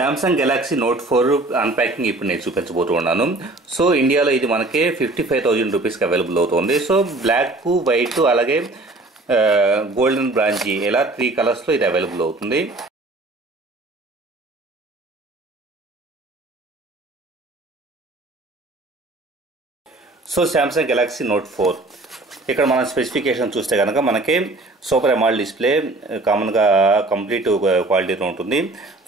Samsung Galaxy Note four unpacking ఇప్పుడు నేను చూపించబోతూ ఉన్నాను. సో ఇండియాలో ఇది మనకి ఫిఫ్టీ ఫైవ్ థౌజండ్ రూపీస్కి అవైలబుల్ అవుతుంది. సో బ్లాక్ వైట్ అలాగే గోల్డెన్ బ్రాంజీ ఇలా త్రీ కలర్స్లో ఇది అవైలబుల్ అవుతుంది. So Samsung Galaxy Note four ఇక్కడ మన స్పెసిఫికేషన్ చూస్తే కనుక మనకి సూపర్ ఎమాల్ డిస్ప్లే కామన్గా కంప్లీట్ క్వాలిటీతో ఉంటుంది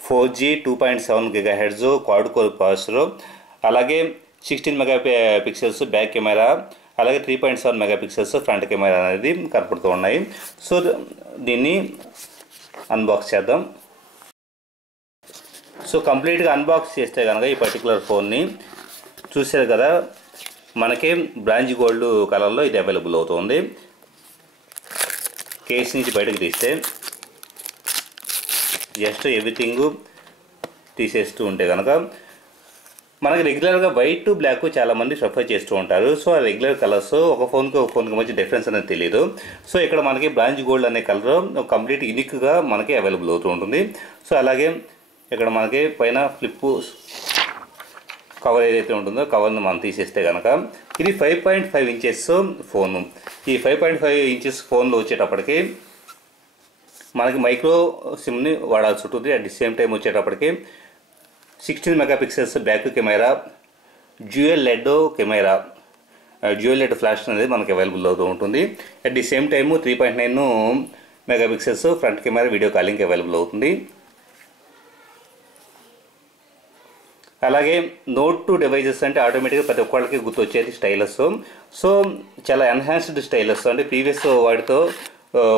four G two point seven gigahertz quad core processor అలాగే sixteen megapixels back camera అలాగే three point seven mega pixels front camera అనేది కనపడుతూ ఉన్నాయి. సో దీన్ని అన్బాక్స్ చేద్దాం. సో కంప్లీట్గా అన్బాక్స్ చేస్తే కనుక ఈ పర్టికులర్ ఫోన్ని చూసారు కదా? మనకి బ్రాంజ్ గోల్డ్ కలర్లో ఇది అవైలబుల్ అవుతుంది. కేస్ నుంచి బయటకు తీస్తే జస్ట్ ఎవ్రీథింగ్ తీసేస్తూ ఉంటే కనుక మనకి రెగ్యులర్గా వైట్ బ్లాక్ చాలామంది ప్రిఫర్ చేస్తూ ఉంటారు. సో ఆ రెగ్యులర్ కలర్స్ ఒక ఫోన్కి ఒక ఫోన్కి మధ్య డిఫరెన్స్ అనేది తెలియదు సో ఇక్కడ మనకి బ్రాంచ్ గోల్డ్ అనే కలర్ కంప్లీట్ యూనిక్గా మనకి అవైలబుల్ అవుతూ ఉంటుంది. సో అలాగే ఇక్కడ మనకి పైన ఫ్లిప్ కవర్ ఏదైతే ఉంటుందో కవర్ను మనం తీసేస్తే కనుక ఇది five point five inches phone ఈ ఫైవ్ పాయింట్ ఫైవ్ ఇంచెస్ ఫోన్లో వచ్చేటప్పటికి మనకి మైక్రో సిమ్ని వాడాల్సి ఉంటుంది. అట్ ది సేమ్ టైం వచ్చేటప్పటికి sixteen megapixels back camera dual LED camera dual LED flash అనేది మనకి అవైలబుల్ అవుతూ ఉంటుంది. At the same time three point nine megapixels front camera video calling available అవుతుంది. అలాగే నోట్ టు డివైజెస్ అంటే ఆటోమేటిక్గా ప్రతి ఒక్కళ్ళకి గుర్తొచ్చేది స్టైలస్. సో చాలా ఎన్హాన్స్డ్ స్టైలస్. అంటే ప్రీవియస్ వాటితో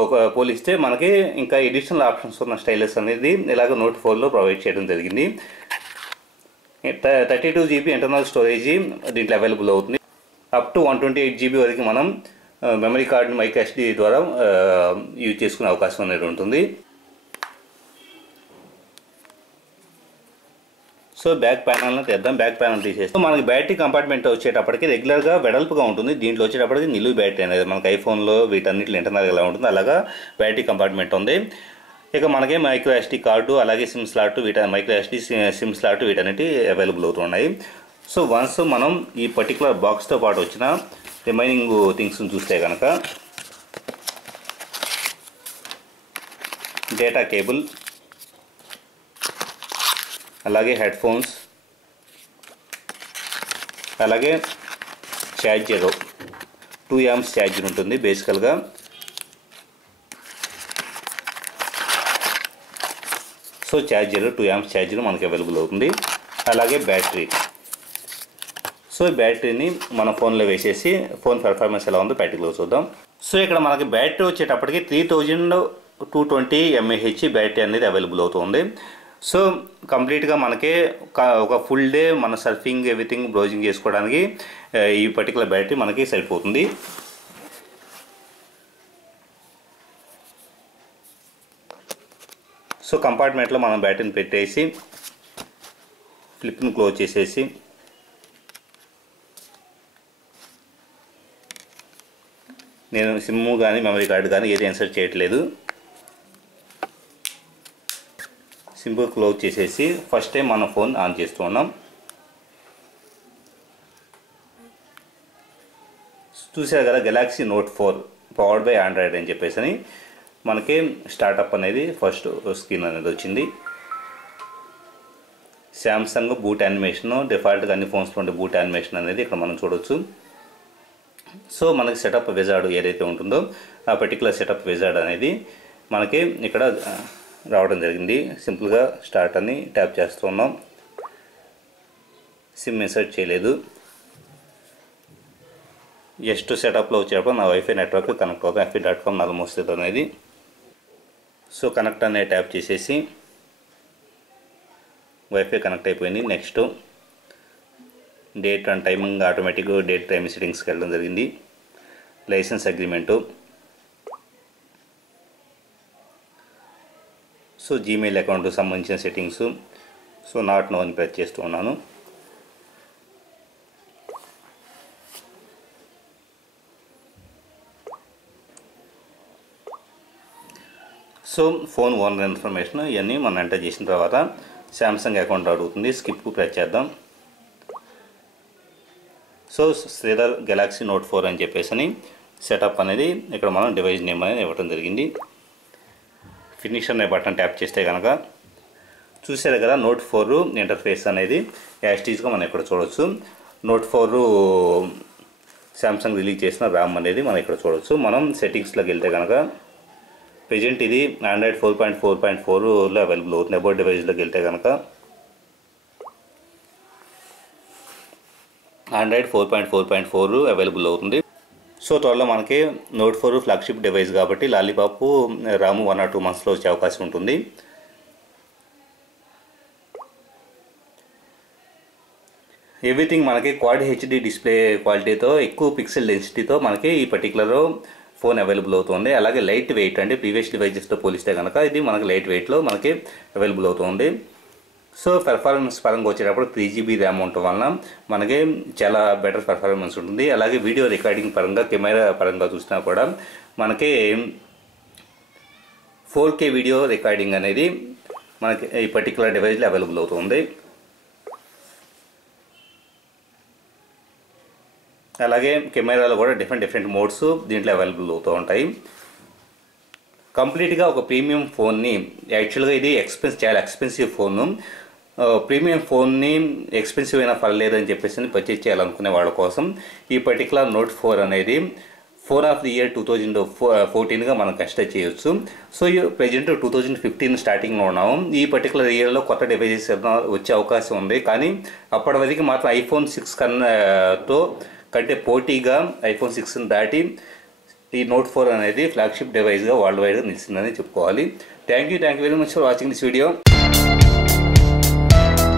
ఒక పోలిస్తే మనకి ఇంకా ఎడిషనల్ ఆప్షన్స్ ఉన్న స్టైలస్ అనేది ఇలాగ నోట్ ఫోర్లో ప్రొవైడ్ చేయడం జరిగింది. Thirty two GB internal storage దీంట్లో అవైలబుల్ అవుతుంది. Up to one twenty eight GB వరకు మనం మెమరీ కార్డ్ మైక్ ఎస్డి ద్వారా యూజ్ చేసుకునే అవకాశం అనేది ఉంటుంది. సో బ్యాక్ ప్యానల్ని తెద్దాం బ్యాక్ ప్యానల్ తీసేస్తే మనకి బ్యాటరీ కంపార్ట్మెంట్ వచ్చేటప్పటికి రెగ్యులర్గా వెడల్పుగా ఉంటుంది. దీంట్లో వచ్చేటప్పటికి నిలువు బ్యాటరీ అనేది మనకి ఐఫోన్లో వీటన్నిటిలో ఇంటర్నల్ ఎలా ఉంటుంది అలాగా బ్యాటరీ కంపార్ట్మెంట్ ఉంది. ఇక మనకి మైక్రో ఎస్టీ కార్డు అలాగే సిమ్ స్లాట్ వీట మైక్రో ఎస్టీ సిమ్ స్లాట్ వీటన్నిటి అవైలబుల్ అవుతున్నాయి. సో వన్స్ మనం ఈ పర్టికులర్ బాక్స్తో పాటు వచ్చిన రిమైనింగ్ థింగ్స్ని చూస్తే కనుక డేటా కేబుల్ అలాగే హెడ్ ఫోన్స్ అలాగే ఛార్జర్ టూ యామ్స్ ఛార్జర్ ఉంటుంది బేసికల్గా. So charger two amps charger మనకి అవైలబుల్ అవుతుంది. అలాగే బ్యాటరీ. సో ఈ బ్యాటరీని మన ఫోన్లో వేసేసి ఫోన్ పెర్ఫార్మెన్స్ ఎలా ఉందో ప్రాక్టికల్గా చూద్దాం. సో ఇక్కడ మనకి బ్యాటరీ వచ్చేటప్పటికి three thousand two twenty mAh battery అనేది అవైలబుల్ అవుతుంది. సో కంప్లీట్గా మనకే ఒక ఫుల్ డే మన సర్ఫింగ్ ఎవ్రీథింగ్ బ్రౌజింగ్ చేసుకోవడానికి ఈ పర్టికులర్ బ్యాటరీ మనకి సరిపోతుంది సో కంపార్ట్మెంట్లో మనం బ్యాటరీని పెట్టేసి ఫ్లిప్ని క్లోజ్ చేసేసి నేను సిమ్ కానీ మెమరీ కార్డు కానీ ఏది ఇన్సర్ట్ చేయట్లేదు. సింపుల్ క్లోజ్ చేసేసి ఫస్ట్ టైం మన ఫోన్ ఆన్ చేస్తున్నాం చూసారు కదా Galaxy Note four powered by Android అని చెప్పేసి అని మనకి స్టార్టప్ అనేది ఫస్ట్ స్క్రీన్ అనేది వచ్చింది. శాంసంగ్ బూట్ యానిమేషన్ డిఫాల్ట్గా అన్ని ఫోన్స్లో ఉండే బూట్ యానిమేషన్ అనేది ఇక్కడ మనం చూడవచ్చు సో మనకి సెటప్ విజార్డ్ ఏదైతే ఉంటుందో ఆ పర్టికులర్ సెటప్ విజార్డ్ అనేది మనకి ఇక్కడ రావడం జరిగింది. సింపుల్గా స్టార్ట్ అని ట్యాప్ చేస్తున్నాం సిమ్ ఇన్సర్ట్ చేయలేదు. జస్ట్ సెటప్లో వచ్చేటప్పుడు నా వైఫై నెట్వర్క్ కనెక్ట్ అవుతుంది. ఎఫ్ఈ డాట్ కామ్ నలమోస్తుంది అనేది. సో కనెక్ట్ అనే ట్యాప్ చేసేసి వైఫై కనెక్ట్ అయిపోయింది. Next date and timing automatic date timing సెట్టింగ్స్కి వెళ్ళడం జరిగింది. Licence agreement. సో జీమెయిల్ అకౌంట్కి సంబంధించిన సెట్టింగ్స్. సో నాట్ నో అని ప్రెస్ చేస్తూ ఉన్నాను. సో ఫోన్ ఓనర్ ఇన్ఫర్మేషన్ ఇవన్నీ మనం ఎంటర్ చేసిన తర్వాత శాంసంగ్ అకౌంట్ అడుగుతుంది. స్కిప్ ప్రెస్ చేద్దాం. So Sridhar Galaxy Note four అని చెప్పేసి అని సెటప్ అనేది ఇక్కడ మనం డివైస్ నేమ్ అనేది ఇవ్వడం జరిగింది. ఫినిష్ అనే బటన్ ట్యాప్ చేస్తే కనుక చూసారు కదా నోట్ ఫోర్ ఇంటర్ఫేస్ అనేది యాస్టీజ్గా మనం ఇక్కడ చూడవచ్చు నోట్ ఫోర్ శాంసంగ్ రిలీజ్ చేసిన ర్యామ్ అనేది మనం ఇక్కడ చూడవచ్చు మనం సెట్టింగ్స్లోకి వెళ్తే కనుక ప్రజెంట్ ఇది Android four point four point ఫోర్లో అవైలబుల్ అవుతుంది. అబౌట్ డివైస్లోకి వెళ్తే కనుక Android four point four point four available అవుతుంది. సో త్వరలో మనకి నోట్ ఫోర్ ఫ్లాగ్షిప్ డివైస్ కాబట్టి లాలీపాప్ రాము వన్ ఆర్ టూ మంత్స్లో వచ్చే అవకాశం ఉంటుంది. ఎవ్రీథింగ్ మనకి క్వాడ్ హెచ్డి డిస్ప్లే క్వాలిటీతో ఎక్కువ పిక్సెల్ డెన్సిటీతో మనకి ఈ పర్టికులర్ ఫోన్ అవైలబుల్ అవుతుంది. అలాగే లైట్ వెయిట్ అంటే ప్రీవియస్ డివైజెస్తో పోలిస్తే కనుక ఇది మనకి లైట్ వెయిట్లో మనకి అవైలబుల్ అవుతుంది. సో పెర్ఫార్మెన్స్ పరంగా వచ్చేటప్పుడు త్రీ జీబీ ర్యామ్ ఉండటం వలన మనకి చాలా బెటర్ పెర్ఫార్మెన్స్ ఉంటుంది. అలాగే వీడియో రికార్డింగ్ పరంగా కెమెరా పరంగా చూసినా కూడా మనకి ఫోర్ కే వీడియో రికార్డింగ్ అనేది మనకి ఈ పర్టికులర్ డివైస్లో అవైలబుల్ అవుతుంది. అలాగే కెమెరాలో కూడా డిఫరెంట్ డిఫరెంట్ మోడ్స్ దీంట్లో అవైలబుల్ అవుతూ ఉంటాయి. కంప్లీట్గా ఒక ప్రీమియం ఫోన్ని యాక్చువల్గా ఇది ఎక్స్పెన్స్ చాలా ఎక్స్పెన్సివ్ ఫోను ప్రీమియం ఫోన్ని ఎక్స్పెన్సివ్ అయినా పర్లేదు అని చెప్పేసి పర్చేజ్ చేయాలనుకునే వాళ్ళ కోసం ఈ పర్టికులర్ నోట్ ఫోర్ అనేది phone of the year two thousand ఫోర్టీన్గా మనం కన్సిడర్ చేయొచ్చు. So present two thousand fifteen స్టార్టింగ్లో ఉన్నాము. ఈ పర్టికులర్ ఇయర్లో కొత్త డివైజెస్ వచ్చే అవకాశం ఉంది. కానీ అప్పటి వరకు మాత్రం ఐఫోన్ సిక్స్ కన్నాతో కంటే పోటీగా ఐఫోన్ సిక్స్ని దాటి ఈ నోట్ ఫోర్ అనేది ఫ్లాగ్షిప్ డివైస్గా వరల్డ్ వైడ్గా నిలిచిందని చెప్పుకోవాలి. Thank you thank you very much for watching this video